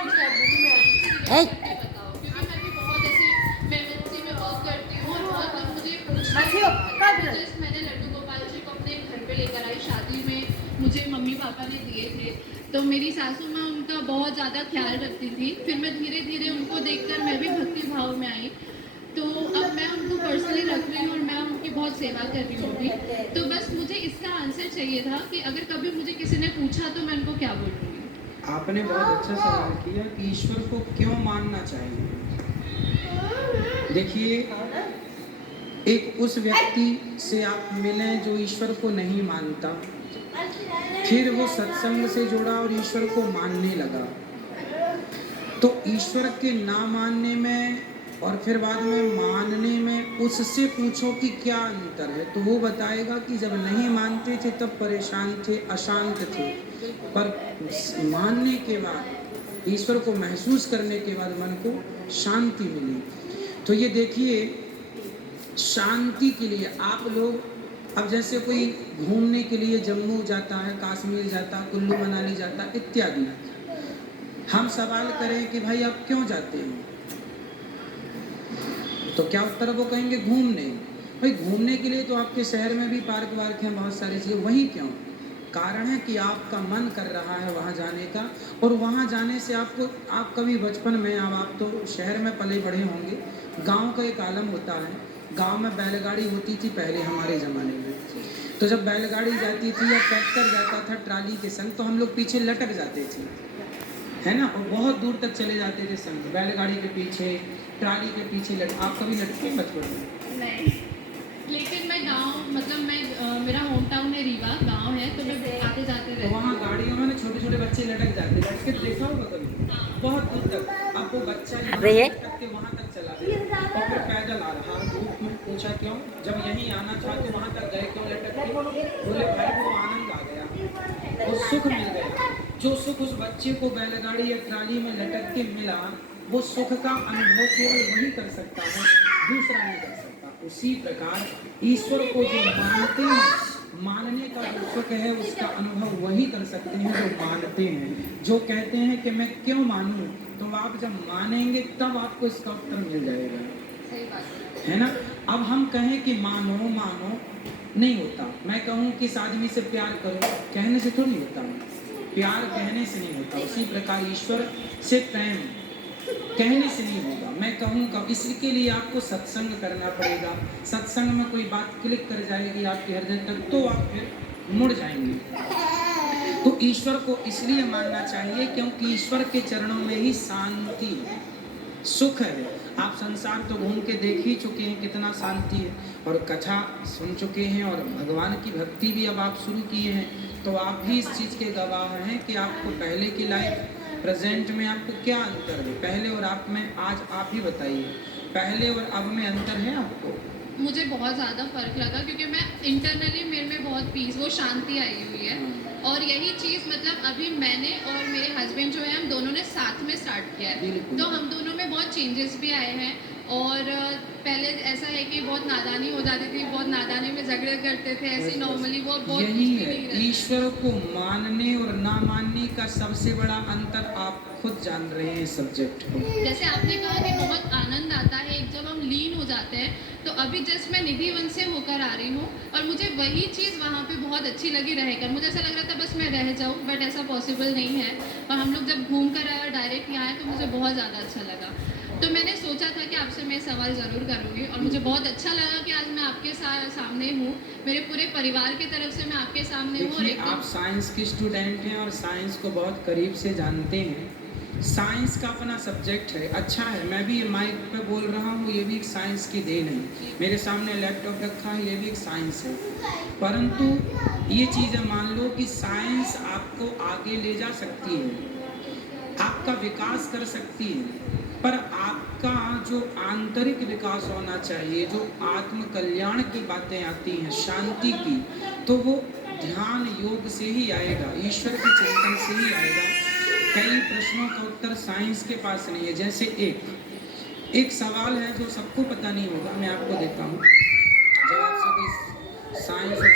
है। बताओ, क्योंकि मैं भी बहुत ऐसे MNC में वर्क करती हूँ और बहुत लोग मुझे पूछते हैं। जस्ट मैंने लड्डू गोपाल जी को अपने घर पे लेकर आई, शादी में मुझे मम्मी पापा ने दिए थे, तो मेरी सासू माँ उनका बहुत ज़्यादा ख्याल रखती थी। फिर मैं धीरे धीरे उनको देखकर मैं भी भक्ति भाव में आई, तो अब मैं उनको पर्सनली रख रही हूँ और मैं उनकी बहुत सेवा कर रही हूँ अभी। तो बस मुझे इसका आंसर चाहिए था कि अगर कभी मुझे किसी ने पूछा तो मैं उनको क्या बोलूँगी। आपने बहुत अच्छा सवाल किया कि ईश्वर को क्यों मानना चाहिए। देखिए, एक उस व्यक्ति से आप मिलें जो ईश्वर को नहीं मानता, फिर वो सत्संग से जुड़ा और ईश्वर को मानने लगा, तो ईश्वर के ना मानने में और फिर बाद में मानने में उससे पूछो कि क्या अंतर है, तो वो बताएगा कि जब नहीं मानते थे तब परेशान थे, अशांत थे, पर मानने के बाद, ईश्वर को महसूस करने के बाद मन को शांति मिली। तो ये देखिए, शांति के लिए आप लोग, अब जैसे कोई घूमने के लिए जम्मू जाता है, कश्मीर जाता है, कुल्लू मनाली जाता है इत्यादि, हम सवाल करें कि भाई आप क्यों जाते हैं, तो क्या उत्तर वो कहेंगे घूमने। भाई घूमने के लिए तो आपके शहर में भी पार्क वार्क हैं, बहुत सारी चीज़ें, वहीं क्यों? कारण है कि आपका मन कर रहा है वहाँ जाने का, और वहाँ जाने से आपको, आप कभी बचपन में, अब आप तो शहर में पले बढ़े होंगे, गांव का एक आलम होता है, गांव में बैलगाड़ी होती थी पहले हमारे ज़माने में, तो जब बैलगाड़ी जाती थी या ट्रैक्टर जाता था ट्राली के संग, तो हम लोग पीछे लटक जाते थे, है ना, और बहुत दूर तक चले जाते थे संग, बैलगाड़ी के पीछे, ट्राली के पीछे आप कभी लटके बचपन में? नहीं, लेकिन मैं गांव, मतलब मैं मेरा होम टाउन है रीवा, गांव है, तो मैं आते जाते रहती हूँ। वहाँ गाड़ियों में छोटे छोटे बच्चे लटक जाते, लटके देखा होगा कभी, बहुत दूर तक। अब वो बच्चा लटक के वहाँ तक चला गया और फिर पैदल आ रहा, धूप में, पूछा क्यों, जब यहीं आना था तो वहाँ तक गए क्यों लटक के? बोले भाई वो आनंद आ गया, वो सुख मिल गया। जो सुख उस बच्चे को बैलगाड़ी या ट्राली में लटक के मिला, वो सुख का अनुभव केवल वही कर सकता है, दूसरा नहीं कर सकता। उसी प्रकार ईश्वर को जो मानते हैं, मानने का जो सुख है उसका अनुभव वही कर सकते हैं जो मानते हैं। जो कहते हैं कि मैं क्यों मानूं, तो आप जब मानेंगे तब आपको इसका उत्तर मिल जाएगा, सही बात है ना। अब हम कहें कि मानो मानो, नहीं होता। मैं कहूँ कि इस आदमी से प्यार करो, कहने से तो नहीं होता, प्यार कहने से नहीं होता। उसी प्रकार ईश्वर से प्रेम कहने से नहीं होगा। मैं कहूँगा इसके लिए आपको सत्संग करना पड़ेगा, सत्संग में कोई बात क्लिक कर जाएगी आपके हृदय तक, तो आप फिर मुड़ जाएंगे। तो ईश्वर को इसलिए मानना चाहिए क्योंकि ईश्वर के चरणों में ही शांति सुख है। आप संसार तो घूम के देख ही चुके हैं कितना शांति है, और कथा सुन चुके हैं, और भगवान की भक्ति भी अब आप शुरू किए हैं, तो आप भी इस चीज़ के गवाह हैं कि आपको पहले की लाइफ, प्रेजेंट में आपको क्या अंतर है, पहले और आप में। आज आप ही बताइए, पहले और अब में अंतर है आपको? मुझे बहुत ज़्यादा फर्क लगा, क्योंकि मैं इंटरनली मेरे में बहुत पीस, वो शांति आई हुई है। और यही चीज़ मतलब अभी मैंने और मेरे हस्बैंड जो है, हम दोनों ने साथ में स्टार्ट किया है, तो हम दोनों में बहुत चेंजेस भी आए हैं। और पहले ऐसा है कि बहुत नादानी हो जाती थी, बहुत नादानी में झगड़े करते थे, ऐसे नॉर्मली वो बहुत यही है ईश्वर को मानने और ना मानने का सबसे बड़ा अंतर। आप खुद जान रहे हैं सब्जेक्ट को। जैसे आपने कहा कि बहुत आनंद आता है जब हम लीन हो जाते हैं, तो अभी जस्ट मैं निधि वन से होकर आ रही हूँ, और मुझे वही चीज़ वहाँ पे बहुत अच्छी लगी रहकर। मुझे ऐसा लग रहा था बस मैं रह जाऊँ, बट ऐसा पॉसिबल नहीं है। और हम लोग जब घूम कर आए और डायरेक्ट यहाँ आए, तो मुझे बहुत ज़्यादा अच्छा लगा। तो मैंने सोचा था कि आपसे मैं सवाल ज़रूर करूँगी, और मुझे बहुत अच्छा लगा कि आज मैं आपके सामने हूँ, मेरे पूरे परिवार की तरफ से मैं आपके सामने हूँ। और आप साइंस की स्टूडेंट हैं और साइंस को बहुत करीब से जानते हैं। साइंस का अपना सब्जेक्ट है, अच्छा है। मैं भी माइक पे बोल रहा हूँ, ये भी एक साइंस की देन है। मेरे सामने लैपटॉप रखा है, ये भी एक साइंस है। परंतु ये चीज़ें मान लो कि साइंस आपको आगे ले जा सकती है, आपका विकास कर सकती है, पर आपका जो आंतरिक विकास होना चाहिए, जो आत्म कल्याण की बातें आती हैं, शांति की, तो वो ध्यान योग से ही आएगा, ईश्वर के चिंतन से ही आएगा। कई प्रश्नों का उत्तर साइंस के पास नहीं है। जैसे एक सवाल है जो सबको पता नहीं होगा, मैं आपको देता हूँ। जब आपसे कोई साइंस और